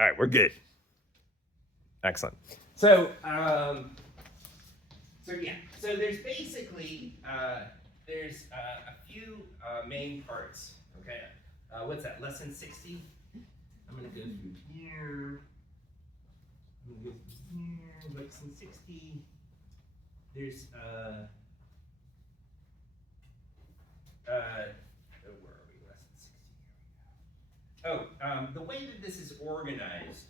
All right, we're good. Excellent. So, so there's basically, there's a few main parts, okay? What's that, lesson 60? I'm gonna go through here. I'm gonna go through here, lesson 60. There's, where are we, lesson 60? Oh, the way that this is organized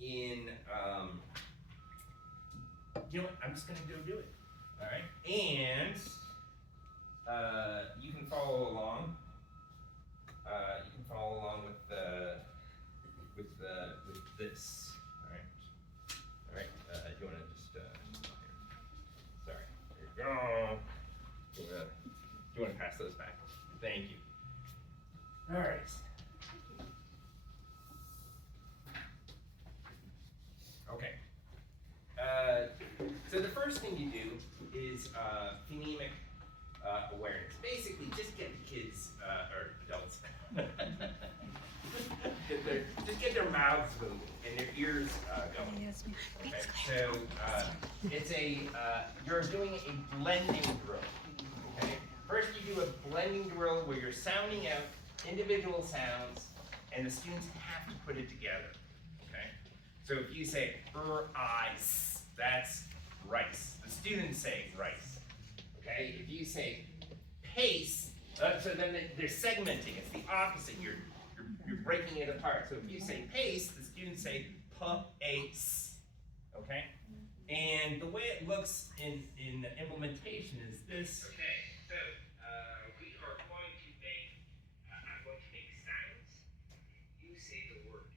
in, you know what, I'm just gonna go do it, all right? And you can follow along. You can follow along with this, all right? All right, you wanna just, sorry, there you go. You wanna pass those back? Thank you. All right. Okay. So the first thing you do is phonemic awareness. Basically, just get the kids or adults, just get their mouths moving and their ears going. Okay. So it's you're doing a blending drill. Okay. First, you do a blending drill where you're sounding out individual sounds, and the students have to put it together. Okay. So if you say ice, that's rice. The students say rice. Okay. If you say pace, so then they're segmenting. It's the opposite. You're breaking it apart. So if you say pace, the students say pace. Okay. And the way it looks in implementation is this. Okay. So we are going to make. I'm going to make sounds. You say the word.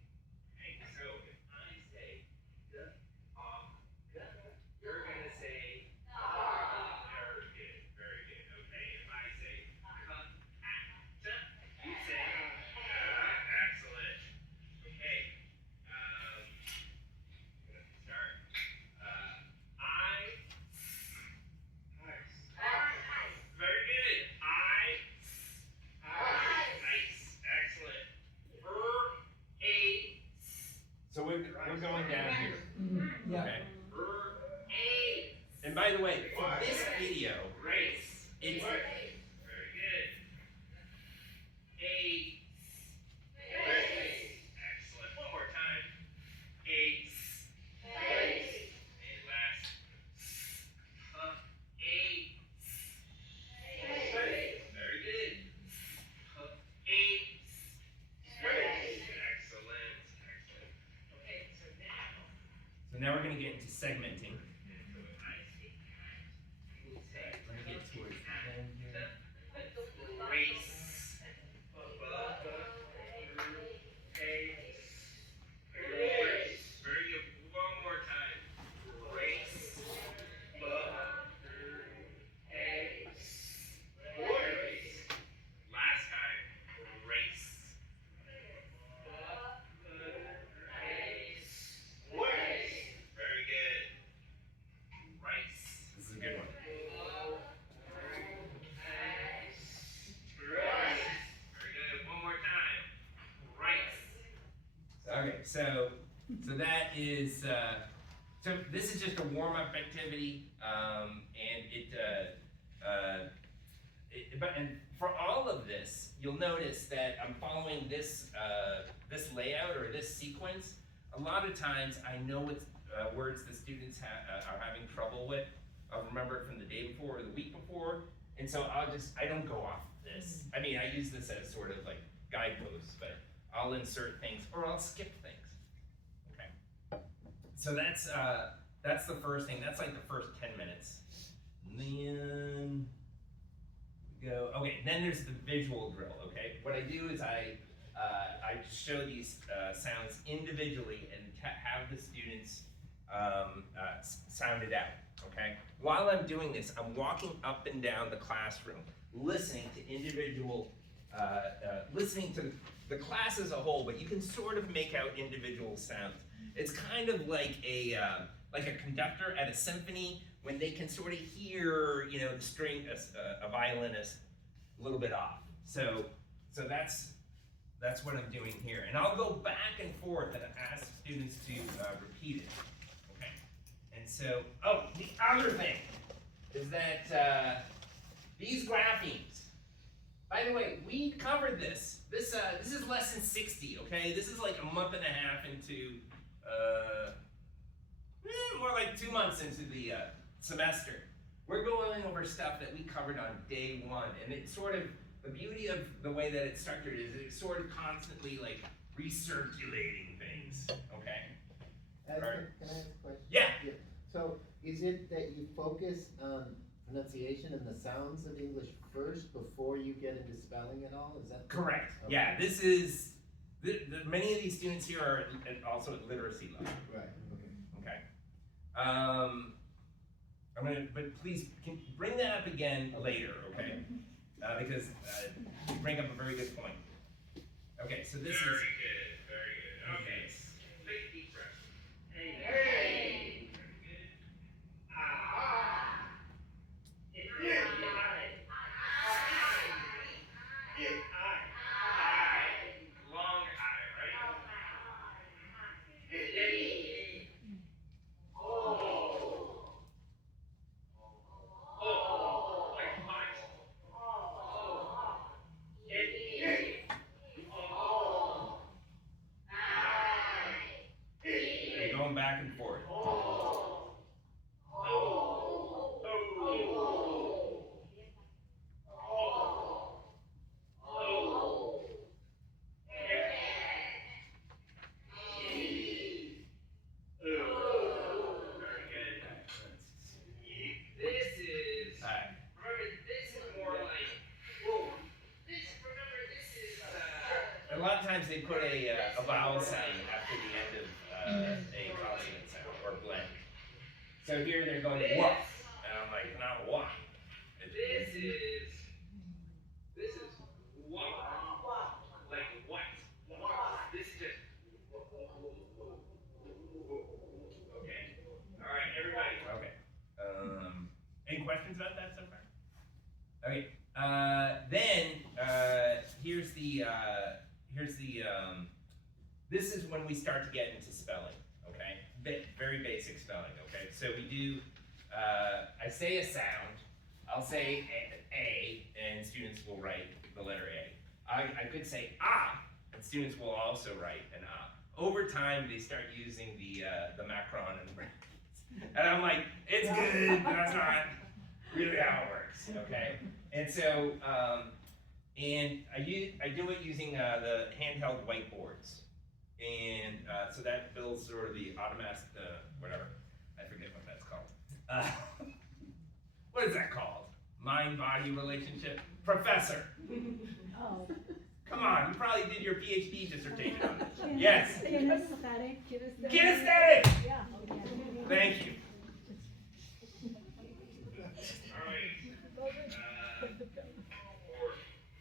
Okay. So if I say the you're going to say very good, very good. Okay. If I say you say excellent. Okay. Start. Very good. Nice. Excellent. So we're going down here. Yeah. Okay. And by the way, for this video, it's very good. Excellent. One more time. And last. Very good. Excellent. Okay, so now we're going to get into segmenting. Let me get towards the end here. Race. Very good. One more time. Race. Last time. Race. Very good. Rice. This is a good one. Very good. One more time. Rice. Okay, so that is so this is just a warm-up activity, and for all of this, you'll notice that I'm following this this layout or this sequence. A lot of times, I know what words the students are having trouble with. I'll remember it from the day before or the week before, and so I don't go off this. I mean, I use this as sort of like guideposts, but I'll insert things or I'll skip things. Okay. So that's the first thing. That's like the first 10 minutes. And then we go. Okay. Then there's the visual drill. Okay. What I do is I show these sounds individually and have the students sound it out. Okay. While I'm doing this, I'm walking up and down the classroom, listening to individual, listening to the class as a whole, but you can sort of make out individual sounds. It's kind of like a conductor at a symphony when they can sort of hear, you know, the string, a violinist a little bit off. So that's what I'm doing here, and I'll go back and forth and ask students to repeat it. Okay. And so, oh, the other thing is that these graphemes. By the way, we covered this. This is lesson 60. Okay, this is like a month and a half into, more like 2 months into the semester. We're going over stuff that we covered on day one, and it's sort of, the beauty of the way that it's structured is it's sort of constantly like recirculating things, okay? Can I ask a question? Yeah. So is it that you focus on pronunciation and the sounds of English first before you get into spelling at all? Is that correct? Okay. Yeah, this is, many of these students here are also at literacy level. Right, Okay. But please bring that up again later, okay? Because you bring up a very good point. Okay, so this is. Very good. Okay. Take a deep breath. Hey. Very good. Ah. Long I, right? Like hot. You're going back and forth. A lot of times they put a vowel sound after the end of a consonant sound or blend. So here they're going what, and I'm like, not what. This is what. Like what? This is just. Okay. All right, everybody. Okay. Any questions about that so far? Okay. This is when we start to get into spelling, okay? Very basic spelling, okay? So we do, I say a sound, I'll say A, and students will write the letter A. I could say ah, and students will also write an ah. Over time, they start using the macron and the brackets. And I'm like, it's good, but that's not really how it works, okay? And so, and I do it using the handheld whiteboards. And so that builds sort of the automatic, whatever, I forget what that's called. What is that called? Mind-body relationship? Professor. Oh. Come on, you probably did your PhD dissertation on this. Yes. Kinesthetic. Kinesthetic! Yeah. Thank you. All right.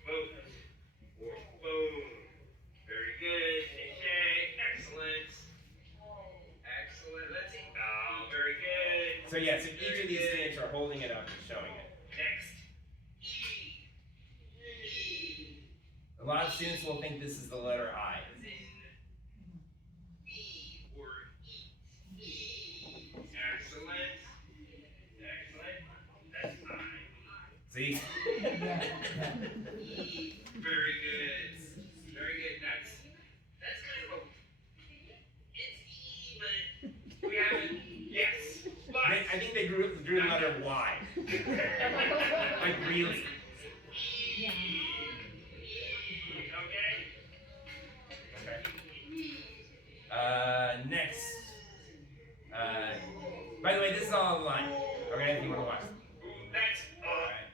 Or boom. Very good. Excellent. Excellent. Let's see. Oh, very good. So yeah, so each of these students are holding it up and showing it. Next. E. A lot of students will think this is the letter I. As in E or eat. Excellent. Excellent. That's I. See? E. Very good. Very good. That's kind of a. It's E, but we haven't. Yes. But. I think they drew the letter Y. Like really. E. Okay. Next. By the way, this is all online. Okay, if you want to watch. That's Alright.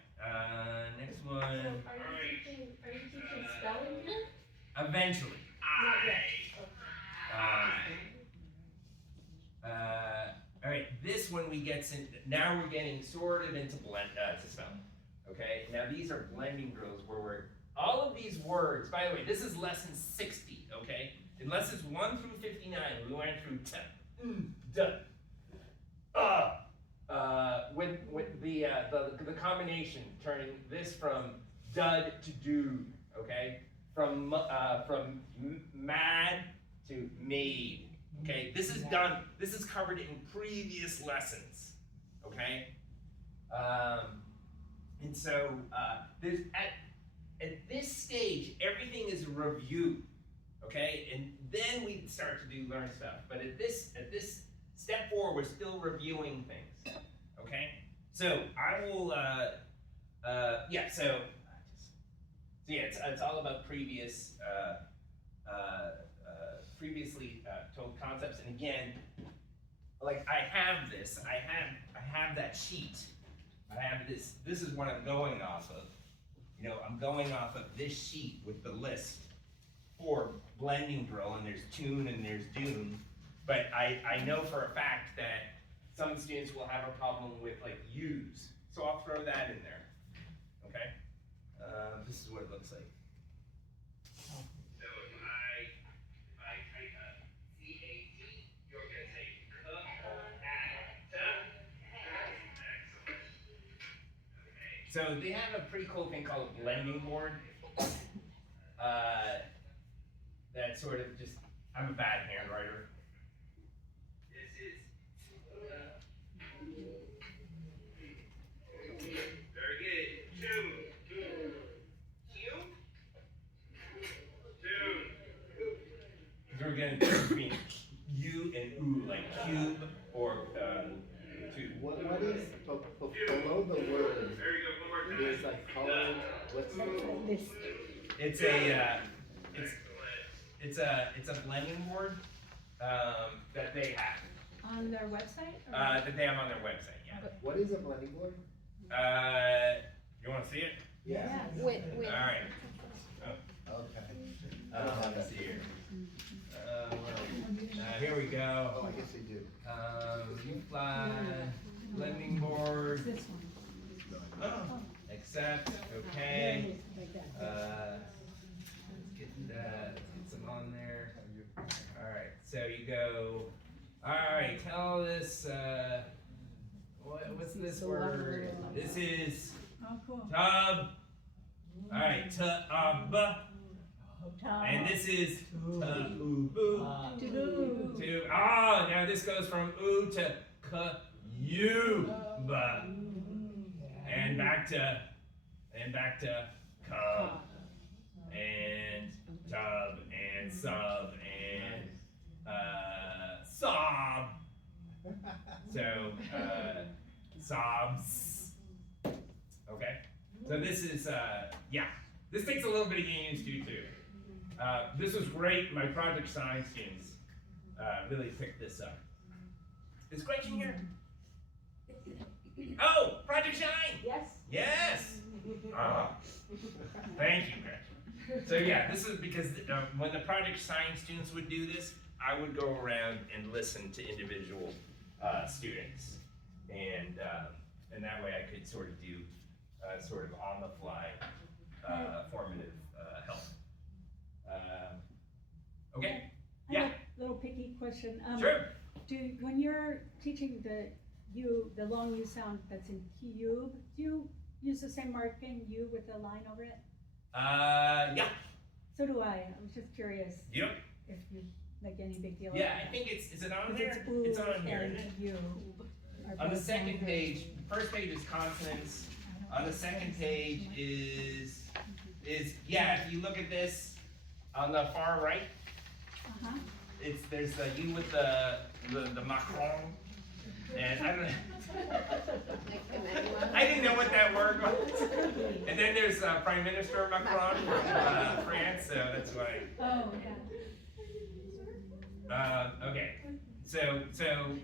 Next one. Are you teaching spelling here? Eventually. Alright, this one we get to, now we're getting sort of into to spelling. Okay, now these are blending drills where we're, all of these words, by the way, this is lesson 60, okay? In lessons 1 through 59, we went through with the combination, turning this from dud to dude, okay? From mad to made, Okay, this is done, this is covered in previous lessons, okay? And so, there's, at this stage, everything is reviewed, okay? And then we start to do learn stuff. But at this step 4, we're still reviewing things, okay? So I will, it's all about previously told concepts. And again, like I have this, I have that sheet. I have this is what I'm going off of. You know, I'm going off of this sheet with the list for blending drill, and there's tune and there's dune. But I know for a fact that some students will have a problem with like use. So I'll throw that in there, okay? This is what it looks like. So if I type C-A-T, you're gonna say excellent. Okay. So they have a pretty cool thing called a blending board. That sort of just, I'm a bad handwriter. This is very good. Tune. Tune. We're gonna do between U and U, like cube or tube. What is below the word? Very good. One more time. There's like colored, what's the? This, It's a it's a blending board that they have on their website? Or? that they have on their website. Yeah. What is a blending board? You want to see it? Yeah. Wait. All right. Okay. Let's see here. Here we go. Oh, I guess they do. UFLI blending board. This one. Accept. Okay. Let's get that. Let's get some on there. All right. So you go. All right. Tell this. What's this word? This is Oh, cool. tub. All right. Tub. And this is to now this goes from oo to and back to cub and tub and sub and sob. So sobs. Okay. So this is this takes a little bit of getting used to too. This was great. My project science students really picked this up. Is Gretchen here? Oh, Project Shine! Yes. Yes! Thank you, Gretchen. So yeah, this is because when the project science students would do this, I would go around and listen to individual students. And that way I could sort of do sort of on the fly formative help. Okay? I Yeah. have a little picky question. Sure. When you're teaching the long U sound that's in cube, do you use the same marking U with a line over it? Yeah. So do I. I was just curious Yep. if you make any big deal. Yeah, of I that. think is it on 'Cause there? It's on here, and isn't it? U are On the both second language. page, first page is consonants. On the second page is if you look at this on the far right, Uh-huh. there's the U with the Macron. And I don't know. I didn't know what that word was. And then there's Prime Minister Macron from France, so that's why. Oh, yeah. Okay. So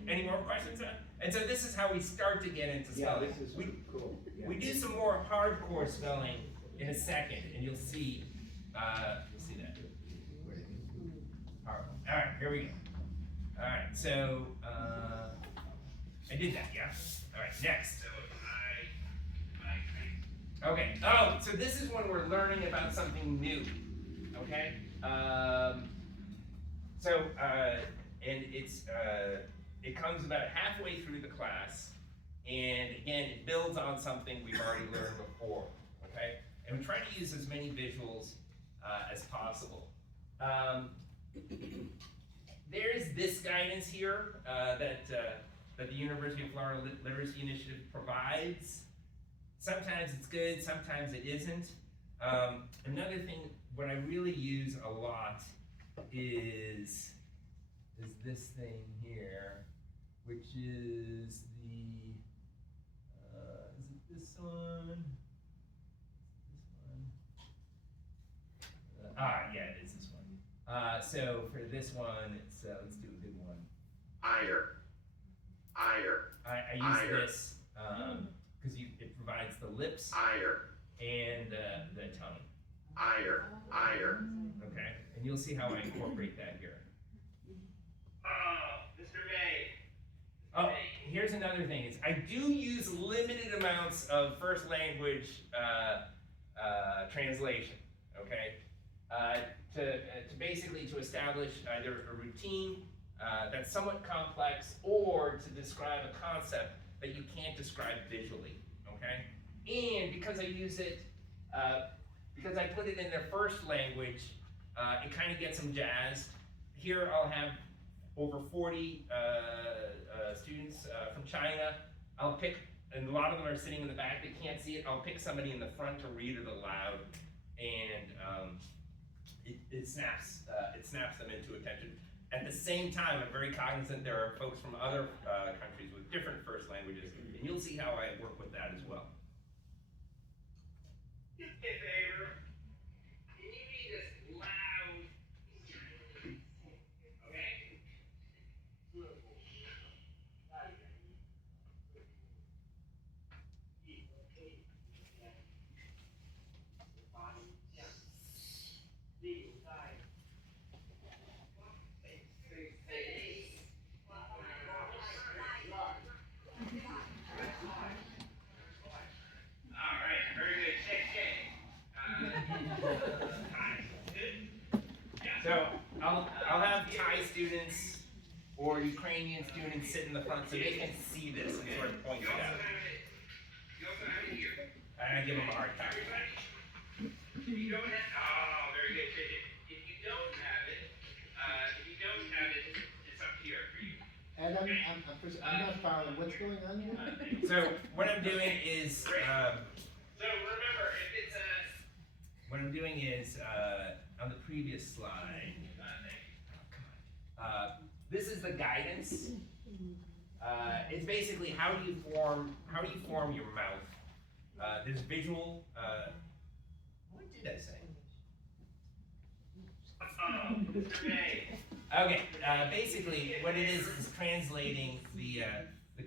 any more questions? And so this is how we start to get into Yeah, spelling. this is cool. Yeah. We do some more hardcore spelling in a second, and you'll see that. All right, here we go. All right, so I did that, yeah. All right, next. So Okay. Oh, so this is when we're learning about something new. Okay. And it comes about halfway through the class, and again, it builds on something we've already learned before. Okay. And we try to use as many visuals as possible. there's this guidance here that the University of Florida Literacy Initiative provides. Sometimes it's good, sometimes it isn't. Another thing, what I really use a lot is this thing here, which is the, is it this one? Yeah, it is this one. So for this one, it's, let's do a good one. Ire. I use this, because it provides the lips and the tongue. Ire. Okay, and you'll see how I incorporate that here. Oh, Mr. May. Oh, here's another thing, is I do use limited amounts of first language translation, okay? To basically to establish either a routine that's somewhat complex, or to describe a concept that you can't describe visually, okay? And because I use it, because I put it in their first language, it kind of gets them jazzed. Here I'll have over 40 students from China. I'll pick, and a lot of them are sitting in the back, they can't see it. I'll pick somebody in the front to read it aloud, and it snaps them into attention. At the same time, I'm very cognizant there are folks from other countries with different first languages, and you'll see how I work with that as well. Do me a favor. Can you read this loud? Okay? So I'll have Thai students or Ukrainian students sit in the front so they can see this and sort of point it out. You also have it here. And I give them a hard time. If you don't have, very good. If you don't have it, it's up here for you. And I'm not following, what's going on here? So what I'm doing is, So remember, if it's what I'm doing is, on the previous slide, this is the guidance. It's basically how do you form your mouth. There's visual, what did I say? Mr. May. Okay, basically what it is translating the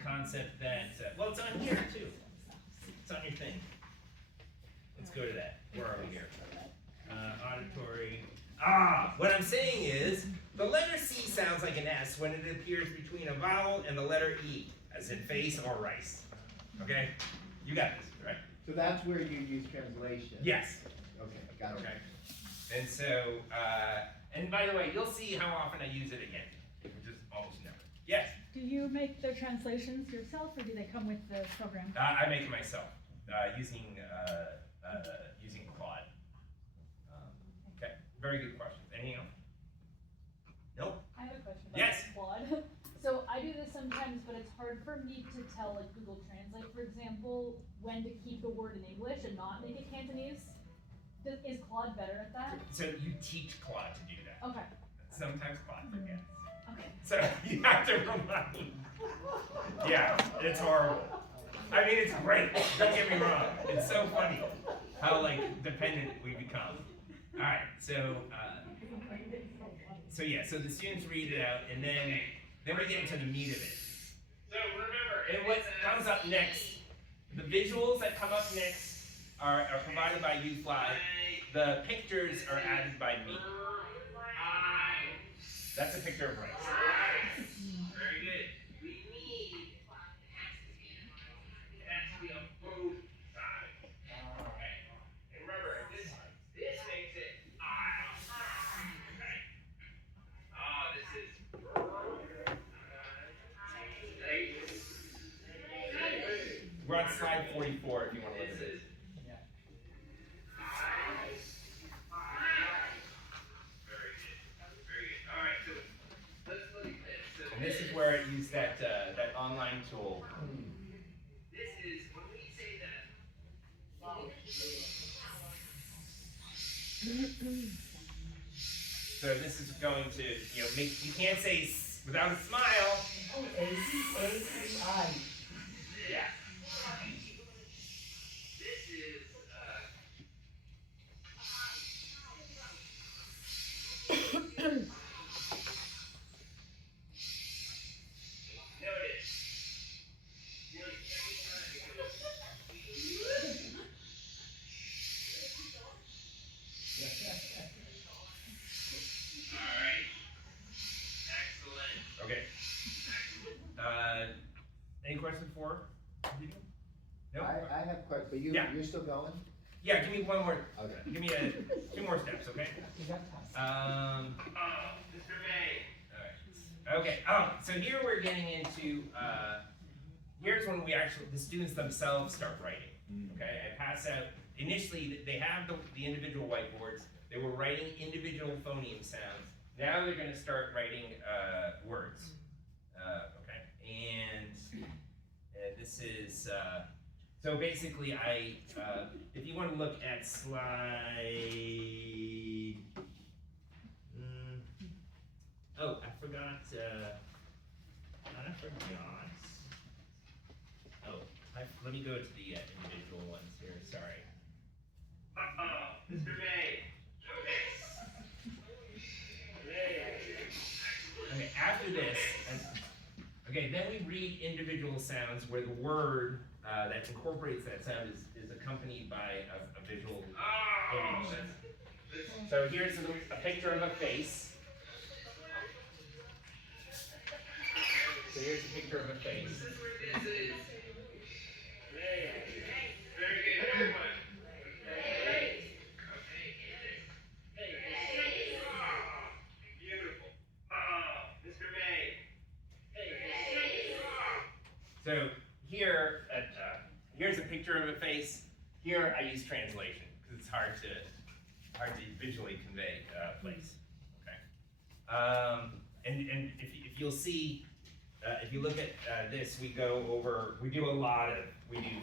concept that, well, it's on here too. It's on your thing. Let's go to that. Where are we here? Auditory. What I'm saying is, the letter C sounds like an S when it appears between a vowel and the letter E, as in face or rice. Okay? You got this, right? So that's where you use translation? Yes. Okay, got it. Okay. And so, and by the way, you'll see how often I use it again, which is almost never. Yes? Do you make the translations yourself, or do they come with the program? I make it myself, using Claude. Okay, very good questions. Anything else? Nope. I have a question about Yes. Claude. So I do this sometimes, but it's hard for me to tell, like Google Translate, for example, when to keep the word in English and not make it Cantonese. Is Claude better at that? So you teach Claude to do that. Okay. Sometimes Claude forgets. Okay. So you have to remind him. Yeah, it's horrible. I mean, it's great. Don't get me wrong. It's so funny how like dependent we become. All right, so so the students read it out, and then we get into the meat of it. So remember, And what comes up next, the visuals that come up next are provided by UFLI. The pictures are added by me. That's a picture of rice. Very good. We need, it has to be on both sides. Okay. And remember, this makes it I. Okay. This is We're on slide 44 if you want to look at this. Very good. Very good. All right, so let's And this is where I use that that online tool. This is when we say that. So this is going to, make, you can't say s without a smile. A-C-I. Yeah. This is notice. Nearly every time it goes. All right. Excellent. Okay. Excellent. Any questions for? No. I have questions, but Yeah. you're still going? Yeah. Give me one more. Okay. Give me two more steps. Okay. You got time. Mr. May. All right. Okay. So here we're getting into. Here's when the students themselves start writing. Okay. I pass out. Initially, they have the individual whiteboards. They were writing individual phoneme sounds. Now they're going to start writing words. Okay. And this is. So basically, if you want to look at slide. Oh, I forgot. Oh, let me go to the individual ones here. Sorry. Mr. May. Okay, after this, then we read individual sounds where the word that incorporates that sound is accompanied by a visual image. So here's a picture of a face. So here's a picture of a face. This is very good, everyone. Beautiful. Mr. May. So here's a picture of a face. Here I use translation because it's hard to visually convey place. Okay. And if you'll see, if you look at this, we do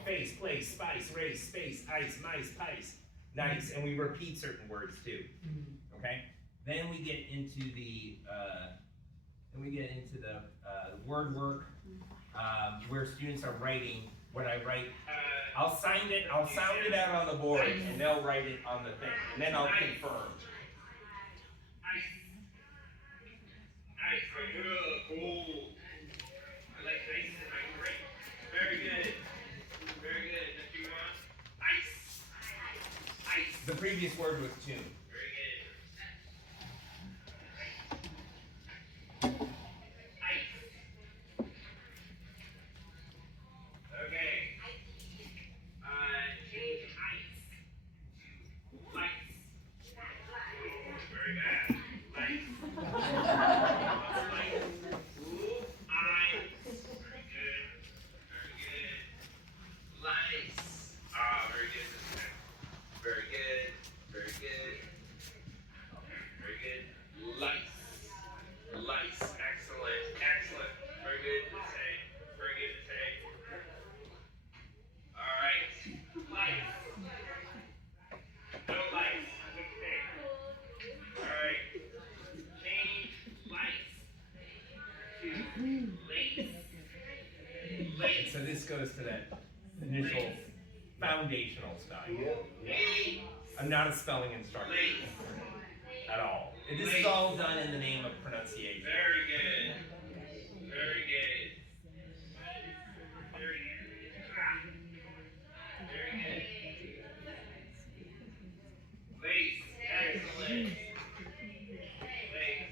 face, place, spice, race, space, ice, mice, pice, nice, and we repeat certain words too. Okay. Then we get into the word work, where students are writing what I write. I'll sound it out on the board, and they'll write it on the thing, and then I'll confirm. Nice, cool. I like nice, great. Very good. Very good. Mr. Yuan. Ice. The previous word was tune. Very good. Ice. Okay. Change ice to lights. Very bad. Lights. Lights. Ooh, eyes. Very good. Very good. Lights. Very good. Very good. Very good. Very good. Lights. Lights. Excellent. Excellent. Very good to say. Very good to say. All right. Lights. No lights. Good thing. All right. Change lights to lace. Lace. So this goes to that initial foundational style. Lace. I'm not a spelling instructor Lace. at all. This is all done in the name of pronunciation. Very good. Very good. Very good. Very good. Lace. Excellent. Lace.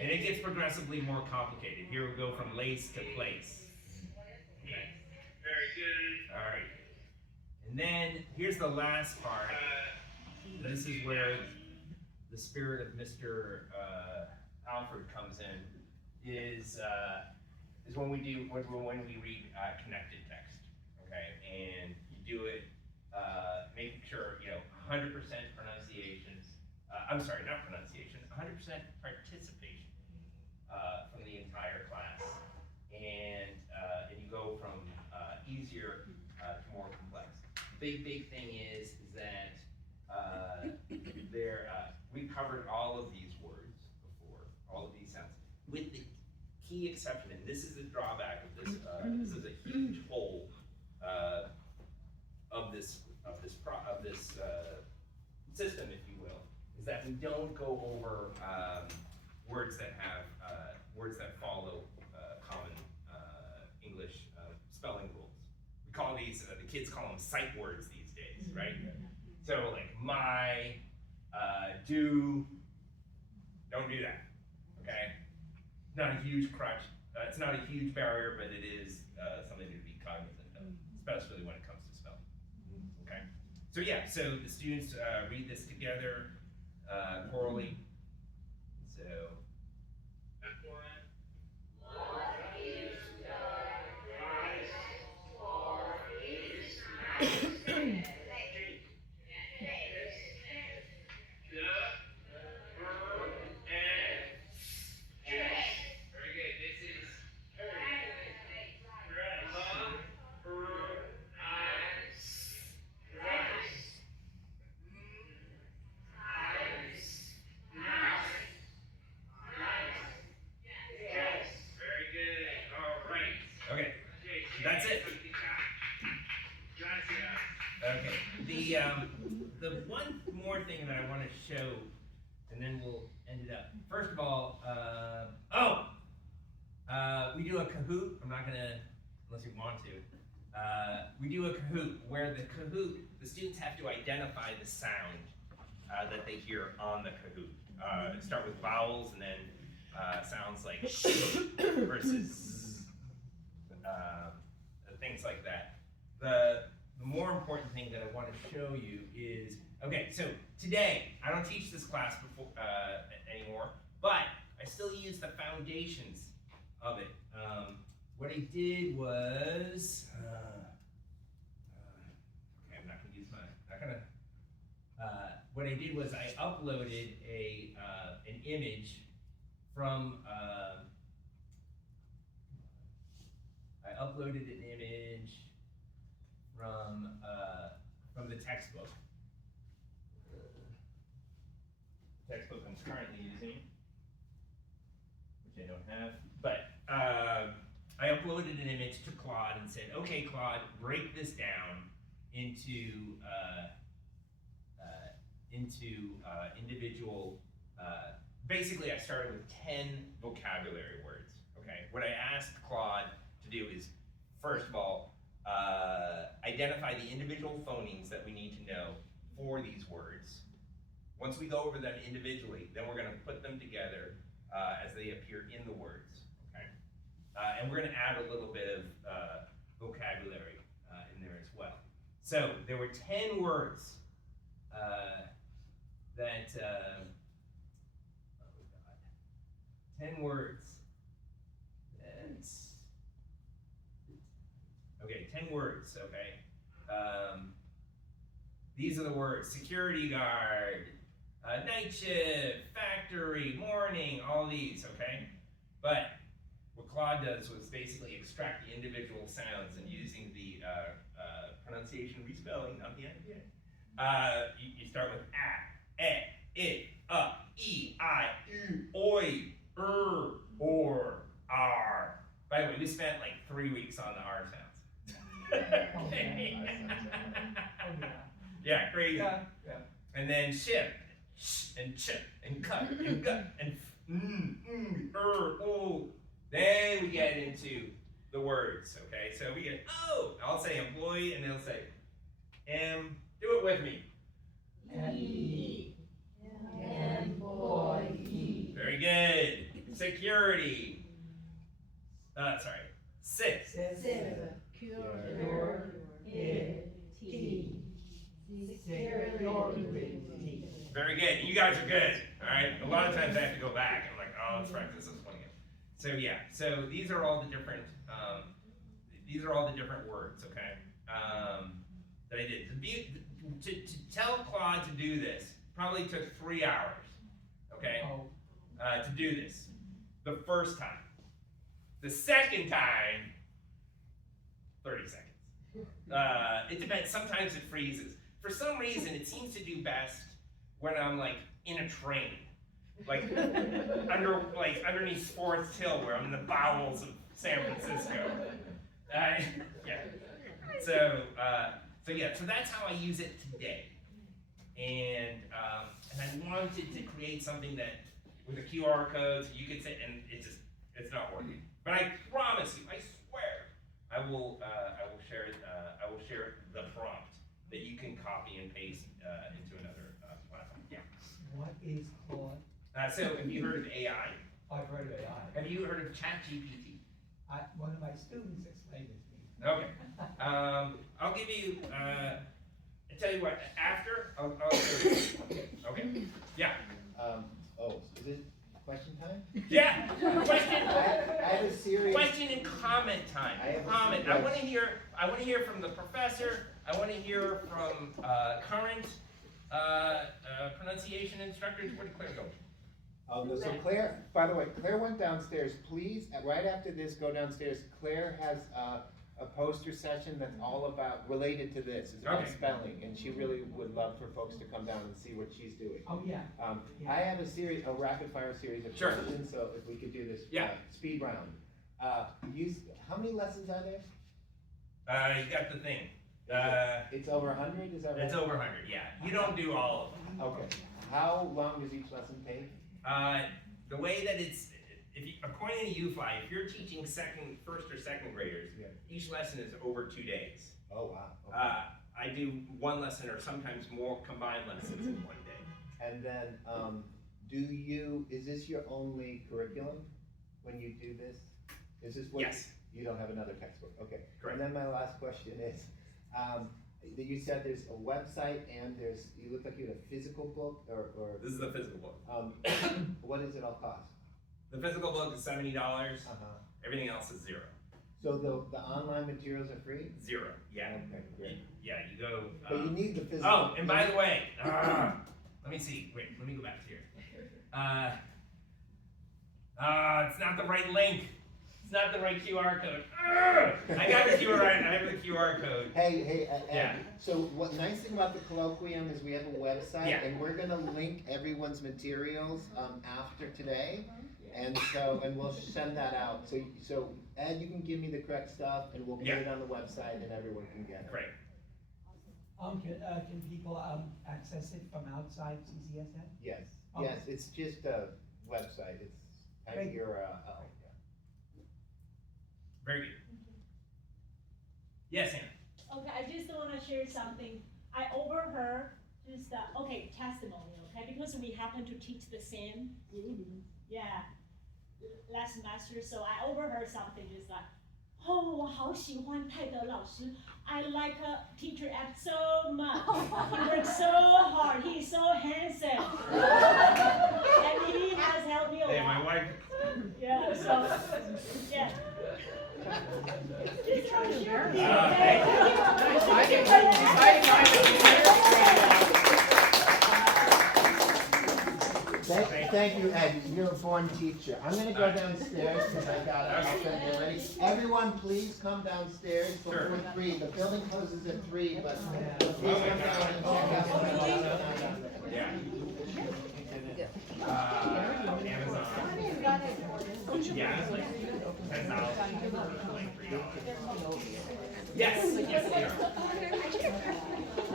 And it gets progressively more complicated. Here we go from lace to place. Okay. Very good. All right. And then here's the last part. This is where the spirit of Mr. Halford comes in. Is when we read connected text. Okay, and you do it making sure 100% pronunciations. I'm sorry, not pronunciation. 100% participation from the entire big thing is that we covered all of these words before, all of these sounds, with the key exception, and this is the drawback of this. This is a huge hole of this system, if you will, is that we don't go over words that have words that follow common English spelling rules. We call these the kids call them sight words these days, right? So like my, do, don't do that. Okay, not a huge crutch. It's not a huge barrier, but it is something to be cognizant of, especially when it comes to spelling. Okay, so yeah, so the students read this together orally. So. That's it. Okay. The one more thing that I want to show, and then we'll end it up. First of all, we do a Kahoot. I'm not gonna, unless you want to. We do a Kahoot where the students have to identify the sound that they hear on the Kahoot. Start with vowels and then sounds like sh versus things like that. The more important thing that I want to show you is, okay, so today, I don't teach this class before, anymore, but I still use the foundations of it. What I did was, okay, I'm not gonna use what I did was I uploaded an image from, from the textbook. The textbook I'm currently using, which I don't have, but I uploaded an image to Claude and said, okay, Claude, break this down into individual, basically I started with 10 vocabulary words, okay? What I asked Claude to do is, first of all, identify the individual phonemes that we need to know for these words. Once we go over them individually, then we're gonna put them together as they appear in the words, okay? And we're gonna add a little bit of vocabulary in there as well. So there were 10 words that, 10 words. Okay, 10 words, okay? These are the words: security guard, night shift, factory, morning, all these, okay? But what Claude does was basically extract the individual sounds and using the pronunciation respelling, not the IPA. You start with a, I, e, I, u, oi, or, r. By the way, we spent like 3 weeks on the R sounds. Yeah, crazy. Yeah. And then ship, sh, and chip, and cut, and gut, and Then we get into the words, okay? So we get, I'll say employee, and they'll say, do it with me. Employee. Very good. Security. Six. Very good. You guys are good. All right. A lot of times I have to go back and I'm like, let's practice this one again. So yeah. So these are all the different. These are all the different words. Okay. That I did. To tell Claude to do this probably took 3 hours. Okay. To do this, the first time. The second time, 30 seconds. It depends. Sometimes it freezes. For some reason, it seems to do best when I'm like in a train, like underneath Forest Hill, where I'm in the bowels of San Francisco. Yeah. So that's how I use it today. And I wanted to create something that with a QR code, so you could say, and it's not working. But I promise you, I swear, I will share the prompt that you can copy and paste into another platform. Yeah. What is Claude? So have you heard of AI? I've heard of AI. Have you heard of Chatterjee? One of my students explained it to me. Okay. I'll give you. I tell you what. After I'll show you. Okay. Yeah. Is it question time? Yeah. Question. I have a series. Question and comment time. Comment. I want to hear from the professor. I want to hear from current pronunciation instructors. Where did Claire go? Oh, no, so Claire, by the way, Claire went downstairs. Please, right after this, go downstairs. Claire has a poster session that's all about, related to this. It's about spelling, and she really would love for folks to come down and see what she's doing. Oh, yeah. I have a rapid fire series of questions, so if we could do this speed round. How many lessons are there? You got the thing. It's over 100, is that right? It's over 100, yeah. You don't do all of them. Okay. How long does each lesson take? The way that it's, according to UFLI, if you're teaching first or second graders, each lesson is over 2 days. Oh, wow. Okay. I do one lesson or sometimes more combined lessons in 1 day. And then, is this your only curriculum when you do this? Is this what? Yes. You don't have another textbook, okay. Correct. And then my last question is, you said there's a website and you look like you had a physical book or? This is the physical book. What does it all cost? The physical book is $70. Everything else is $0. So the online materials are free? $0, yeah. Okay, great. Yeah, you go. But you need the physical. Oh, and by the way, let me see. Wait, let me go back here. It's not the right link. It's not the right QR code. I got the QR. I have the QR code. Hey, Ed. Yeah. So what nice thing about the colloquium is we have a website, and we're gonna link everyone's materials after today, and we'll send that out. So Ed, you can give me the correct stuff, and we'll put it on the website, and everyone can get it. Great. Can people access it from outside CCSF? Yes. Okay. Yes. It's just a website. It's Great. your Very good. Yes, Anna. Okay, I just want to share something. I overheard just testimony, okay, because we happen to teach the same group, last semester. So I overheard something just like, 我好喜欢泰德老师. I like teacher Ed so much. He works so hard. He's so handsome. And he has helped me a lot. Hey, my wife. Yeah, so, yeah. Just want to share. Thank you, Ed. You're a born teacher. I'm gonna go downstairs because I got it. I'll get ready. Everyone, please come downstairs before 3. The building closes at 3, but please come down and check out the Amazon. Yeah, it's like $10. Yes.